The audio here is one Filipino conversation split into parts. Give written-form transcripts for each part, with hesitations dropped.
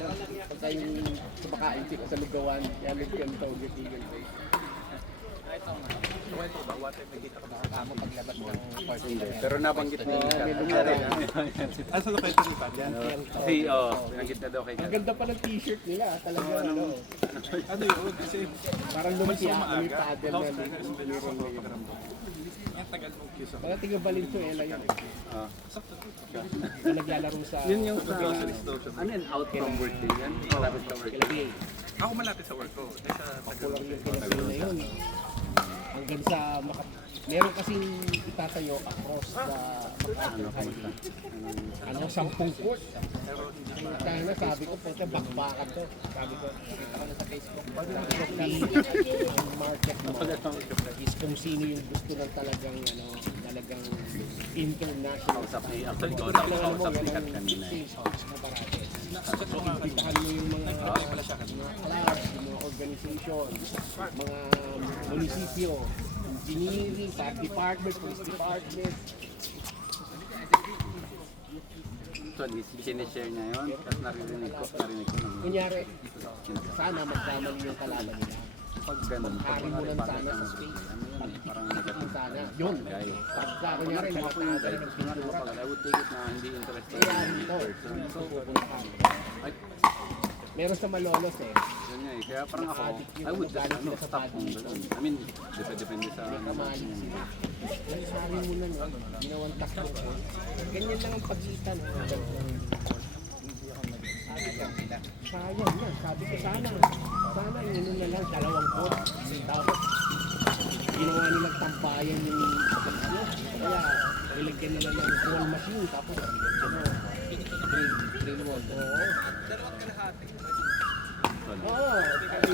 Pagka yung kumakain sila sa lugawan, yan yung ganito, gitigil ko. Pero nabanggit ni Kat. Ano sa kwento ni Pat? Kasi, pinanggit na daw kay Ang Kat. ganda pa ng t-shirt nila, talaga ano. Ano yun? Kasi Parang lumaki ako may paddle na meron mo yun. ang tagal mong kiss ako. Mga tiga Valenzuela yun. Na naglalaro sa Yun yung sa, Grocery store. ano yun, out from work din yan? Malapit sa work. Kilagay. Ako malapit sa work ko. Sa Kulang yung Pilipino na yun. Hanggang sa meron kasing itatayo across the MacArthur Highway. Ano, 10 court. Kaya na sabi ko, puta, bakbakan to. Sabi ko, nakita ko na sa Facebook. Ang market mo is kung sino yung gusto ng talagang, ano, talagang international. Actually, kausap ni Kat kanina. Imbitahan mo yung mga clubs, yung mga organization, mga munisipyo, engineering, fire department, police department. So, sinishare niya yun. Tapos narinig ko naman. Kunyari, sana magkamali yung kalaban nila. Pag ganun, pag Harimunan sana sa space. parang Pagtikin negative. sana. Yun. Pagka, kunyari, Ako yung nakataga guys, ng kunwari pintura. kapag I would take it na hindi interested Kaya in ito, person. ito pupuntahan. Ay, Meron sa Malolos eh. yun nga eh. Kaya parang ako, I would just stop kung ganun. I mean, depende sa Kamali sila. Ay, sorry mo na no. Ginawang takbo ko. Ganyan lang ang pagitan. Sayang yan. Sabi ko sana. Sana yun na lang. 2 court. Tapos ginawa nilang tampayan yung pagkakyo. Kaya ilagyan nila ng wall machine. Tapos ano, drill wall. Oo. Oo.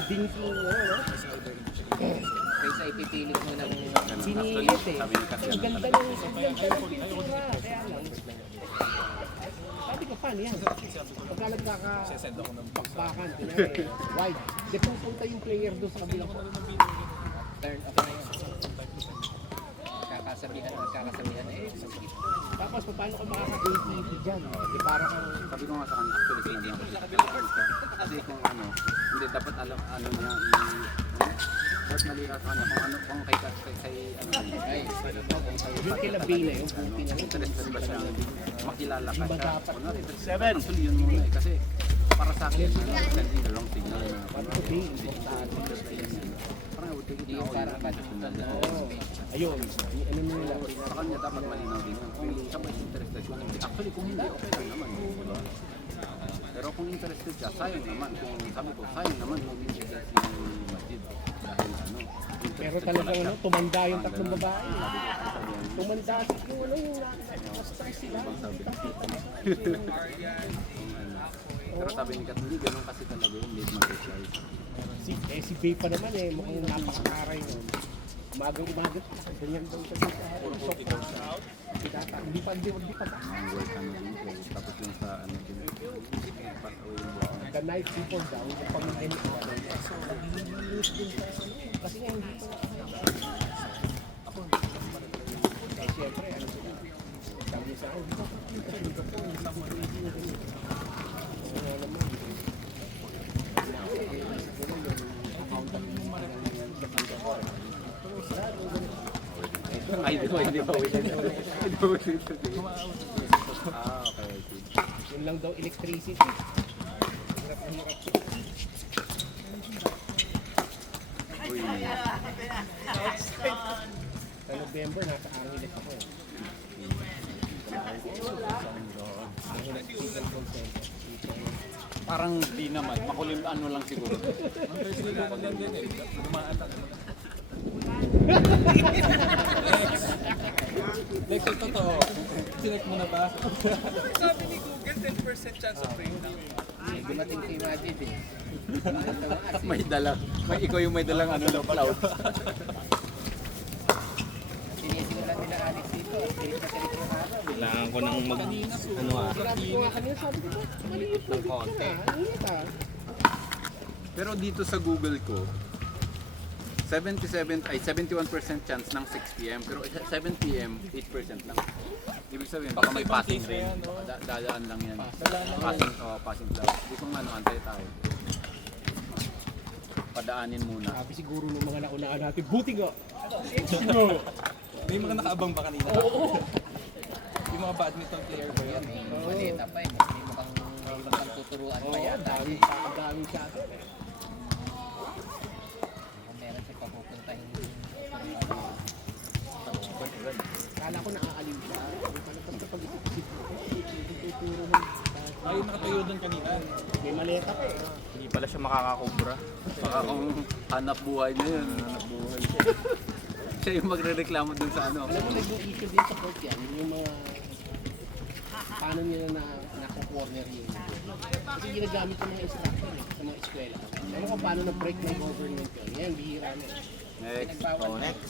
Dinking ano no. Kaysa ipipilit mo ng Sinilit eh. Sabi ni Kat, Ang ganda ng pintura. Kaya lang. Sabi ko, paano yan? Pagka Send ako ng nagkakapakpakan, kunyari, wide. Di pupunta yung player doon sa kabilang ko. turn off na yun. Magkakasabihan eh. Tapos, paano ka makaka-ATV dyan? Di parang sabi ko nga sa kanya, actually sinabi ako kasi kung ano, hindi dapat alam ano niya dapat malira sa kanya kung ano, kung kay ano ay yung kila Bay na yun, buti na yun. interested ba siya makilala ka Di ba siya dapat? o not interested actually yun muna eh kasi para sa akin sending the wrong signal na Paano ko Bay? Importante. parang I would take it Hindi na yung ako parang Oo. Ayun. Ano mo nila? sa kanya dapat malinaw din yun kung siya ba interested kung hindi actually kung hindi okay lang naman di ba? Pero kung interested siya, sayang naman. Kung sabi ko, sayang naman kung hindi siya si Majid. Dahil ano, Pero talagang ano, tumanda yung tatlong babae. Tumanda yung ano, yung nakastar sila. Pero sabi ni Kat, hindi ganun kasi talaga yung late mag-reply. Si Bay pa naman eh, mukhang napakakaray nun. Umagang-umaga, ganyan daw sa hindi pa. Ang work ano din. Tapos yung sa ano din. Pass away yung buwan. The night before daw, yung pamilya ni Ate, nilinis din sa kasi nga hindi pa. Eh, syempre, ano sila, sabi sa akin, dito po, ano naman, Ay, di ba? Hindi pa wait. Hindi pa wait. Ah, okay. yun lang daw electricity. Hirap na hirap. Uy. Sa November, nasa Angeles ako eh. Parang di naman. Makulim ano lang siguro. Ang Thursday lang ako din eh. Dumaan lang. Like, sa totoo, sinek mo na ba? Sabi ni Google, 10% chance of rain. Dumating si Majid eh. May dala. May ikaw yung may dalang ano daw cloud. Sinisimulan nila Alex dito. Tirik na yung araw. Kailangan ko nang mag, ano Sinabi ko nga kanina, sabi ko, maliit na konti. Ang init ah. Pero dito sa Google ko, 71% chance ng 6 PM pero 7 PM 8% lang. Ibig sabihin, baka may Ibang passing case na rin. yan, no? Dadaan lang yan. Dadaan lang Passing, passing cloud. Hindi kung ano, antay tayo. Padaanin muna. Sabi siguro ng mga naunaan natin, buti nga. May mga nakaabang ba kanina? Yung mga badminton player ba yan? Malita pa eh. May mukhang tuturuan pa yan. Ang dami siya. Kung meron siya papupuntahin. Kala ko naaaliw siya. Kala ko kapag-isip-isip mo. Tuturo mo. Ay, nakatayo doon kanina. May maleta pa eh. Hindi pala siya makakakubra. Baka kung hanap buhay na yun. Hanap buhay. Siya yung magre-reklamo dun sa ano. Alam mo, naging issue din sa court yan. Yung mga paano nila na nako-corner yung kasi ginagamit yung mga instruction sa mga eskwela. Alam mo kung paano na-break ng government yun. Yan, bihira na. Next. Oh, next.